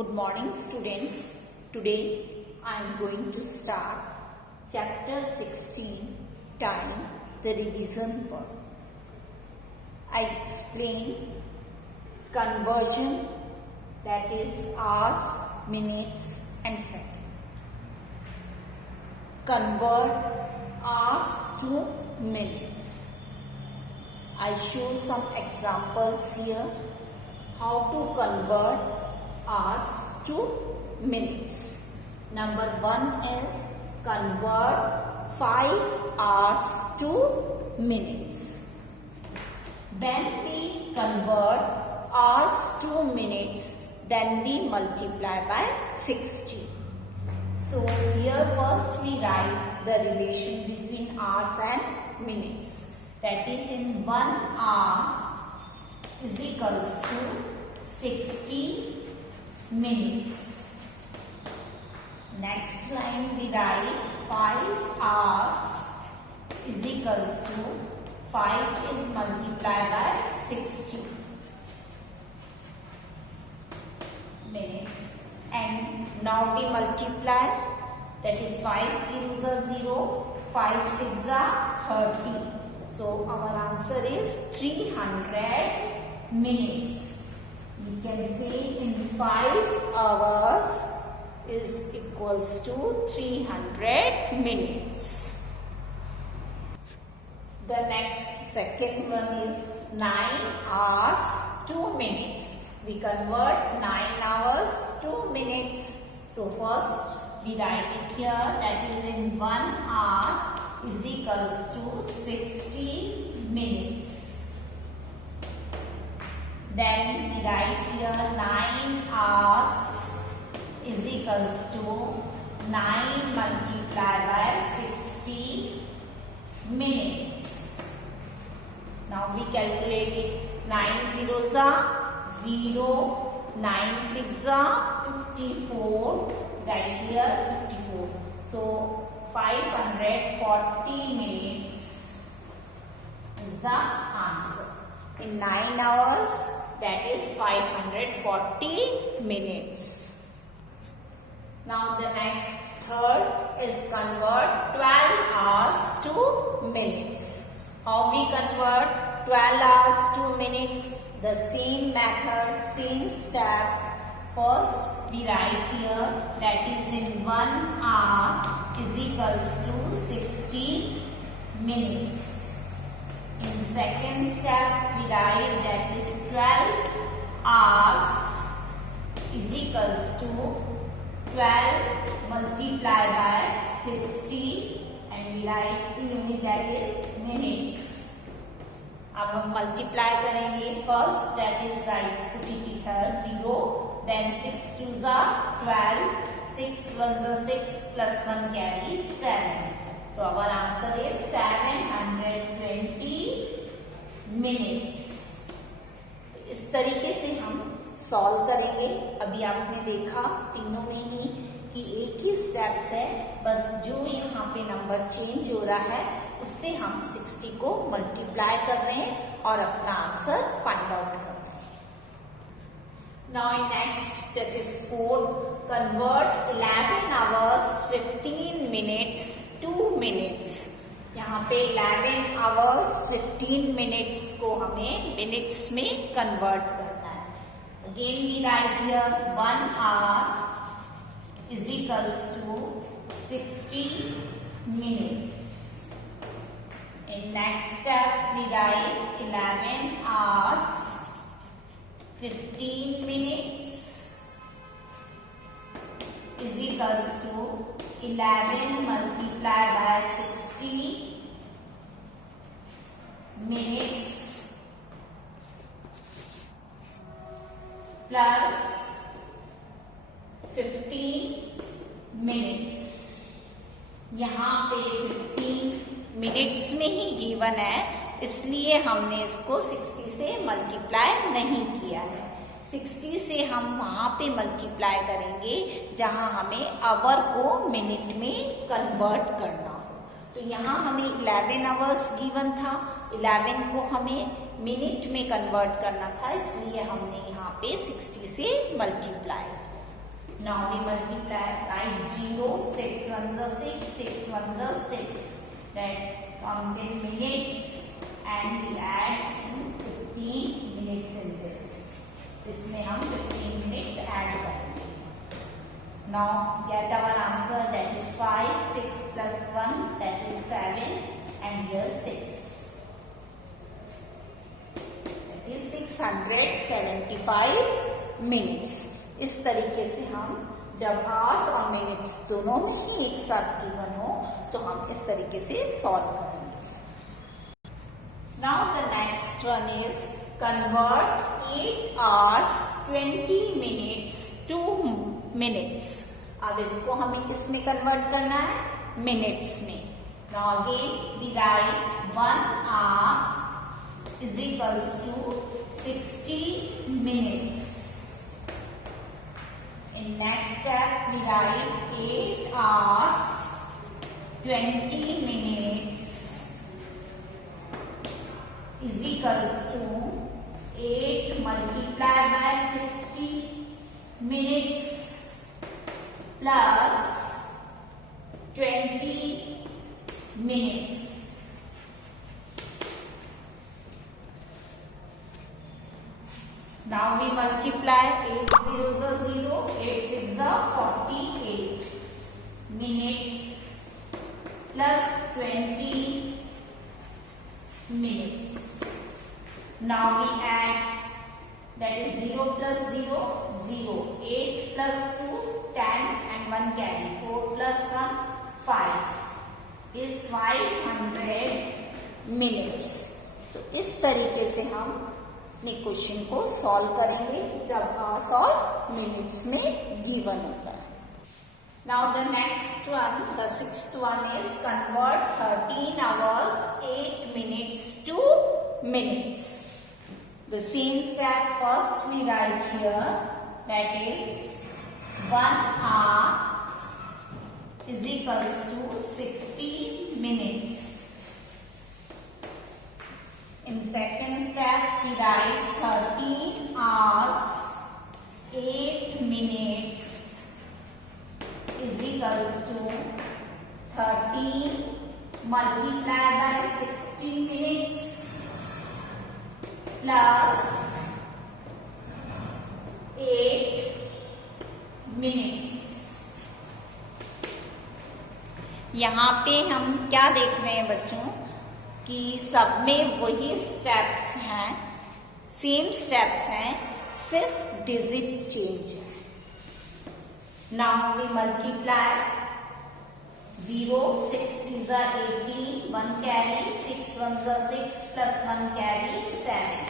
Good morning students. Today I am going to start chapter 16 time the revision work. I explain conversion, that is hours, minutes and second. Convert hours to minutes. I show some examples here how to convert hours to minutes. Number 1 is convert 5 hours to minutes. When we convert hours to minutes, then we multiply by 60. So here first we write the relation between hours and minutes. That is, in 1 hour is equals to 60 minutes. Next line we write 5 hours is equals to 5 is multiplied by 60 minutes. And now we multiply, that is 5 zeros are 0, 5 6 are 30. So our answer is 300 minutes. We can say in 5 hours is equals to 300 minutes. The next second one is 9 hours 2 minutes. We convert 9 hours to minutes. So first we write it here, that is in 1 hour is equals to 60 minutes. Then we write here 9 hours is equals to 9 multiplied by 60 minutes. Now we calculate it. 9 zeros are 0, 9 6 are 54, right here 54. So 540 minutes is the answer. In 9 hours, that is 540 minutes. Now the next third is convert 12 hours to minutes. How we convert 12 hours to minutes? The same method, same steps. First we write here, that is in 1 hour is equals to 60 minutes. In second step we write, that is 12 hours is equals to 12 multiplied by 60 and we write the unit, that is minutes. अब हम multiply करेंगे. First, that is right, put it here 0, then 6 2s are 12, 6 1s are 6 plus 1 carries 7. So our answer is 720 minutes. इस तरीके से हम solve करेंगे. अभी आपने देखा तीनों में ही कि एक ही स्टेप्स है, बस जो यहाँ पे नंबर चेंज हो रहा है उससे हम 60 को मल्टीप्लाई कर रहे हैं और अपना आंसर फाइंड आउट कर रहे हैं. Now next, that is 4, convert 11 hours 15 minutes two minutes. यहाँ पे 11 आवर्स 15 मिनट्स को हमें मिनट्स में कन्वर्ट करना है. Again we write here 1 hour is equals to 60 minutes. In next step we write 11 hours 15 minutes is equals to 11 multiplied by 60 minutes plus 15 minutes. यहाँ पे 15 minutes में ही गिवन है, इसलिए हमने इसको 60 से मल्टीप्लाई नहीं किया है. 60 से हम वहाँ पे मल्टीप्लाई करेंगे जहाँ हमें आवर को मिनट में कन्वर्ट करना हो. तो यहाँ हमें 11 आवर्स गिवन था, 11 को हमें मिनट में कन्वर्ट करना था, इसलिए हमने यहाँ पे 60 से multiply. Now we multiply, write 0, 6 1s are 6, 6 1s are 6. That comes in minutes and we add in 15 minutes in this. इसमें हम 15 minutes add करेंगे. Now get our answer, that is 5, 6 plus 1, that is 7 and here 6. That is 675 minutes. इस तरीके से हम जब hours और minutes दोनों में ही एक साथ गिवन हो तो हम इस तरीके से सॉल्व करेंगे. Now the next one is convert 8 hours 20 minutes to minutes. अब इसको हमें किस में कन्वर्ट करना है? मिनट्स में. Now again we write 1 hour is equals to 60 minutes. In next step, we write 8 hours 20 minutes is equals to 8 multiplied by 60 minutes plus 20 minutes. Now we multiply 8 zeros are 0, 8 6 are 48 minutes plus 20 minutes. Now we add, that is 0 plus 0, 0, 8 plus 2, 10 and 1 carry, 4 plus 1, 5 is 500 minutes. तो इस तरीके से हम अपने question को solve करेंगे जब hours और मिनट्स में गिवन होता है. Now the next one, the sixth one is convert 13 hours 8 minutes to minutes. The same step, first we write here, that is 1 hour is equals to 60 minutes. In second step, we write 13 hours 8 minutes is equals to 13 multiplied by 60 minutes plus 8 minutes. यहाँ पे हम क्या देख रहे हैं बच्चों कि सब में वही स्टेप्स हैं, सेम स्टेप्स हैं, सिर्फ डिजिट चेंज है. Now we multiply 0, 6 3s are 18, 1 carry, 6 1s are 6 plus 1 carry 7.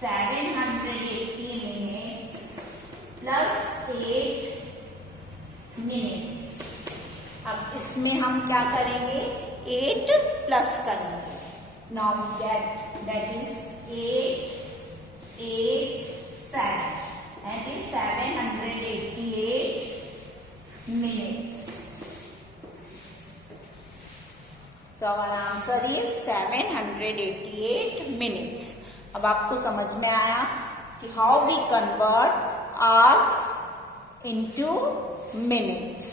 780 minutes plus 8 minutes. अब इसमें हम क्या करेंगे? 8 प्लस करेंगे. Now that is 8, 8, 7. That is 788 minutes. So our answer is 788 minutes. अब आपको समझ में आया कि how we convert hours into minutes.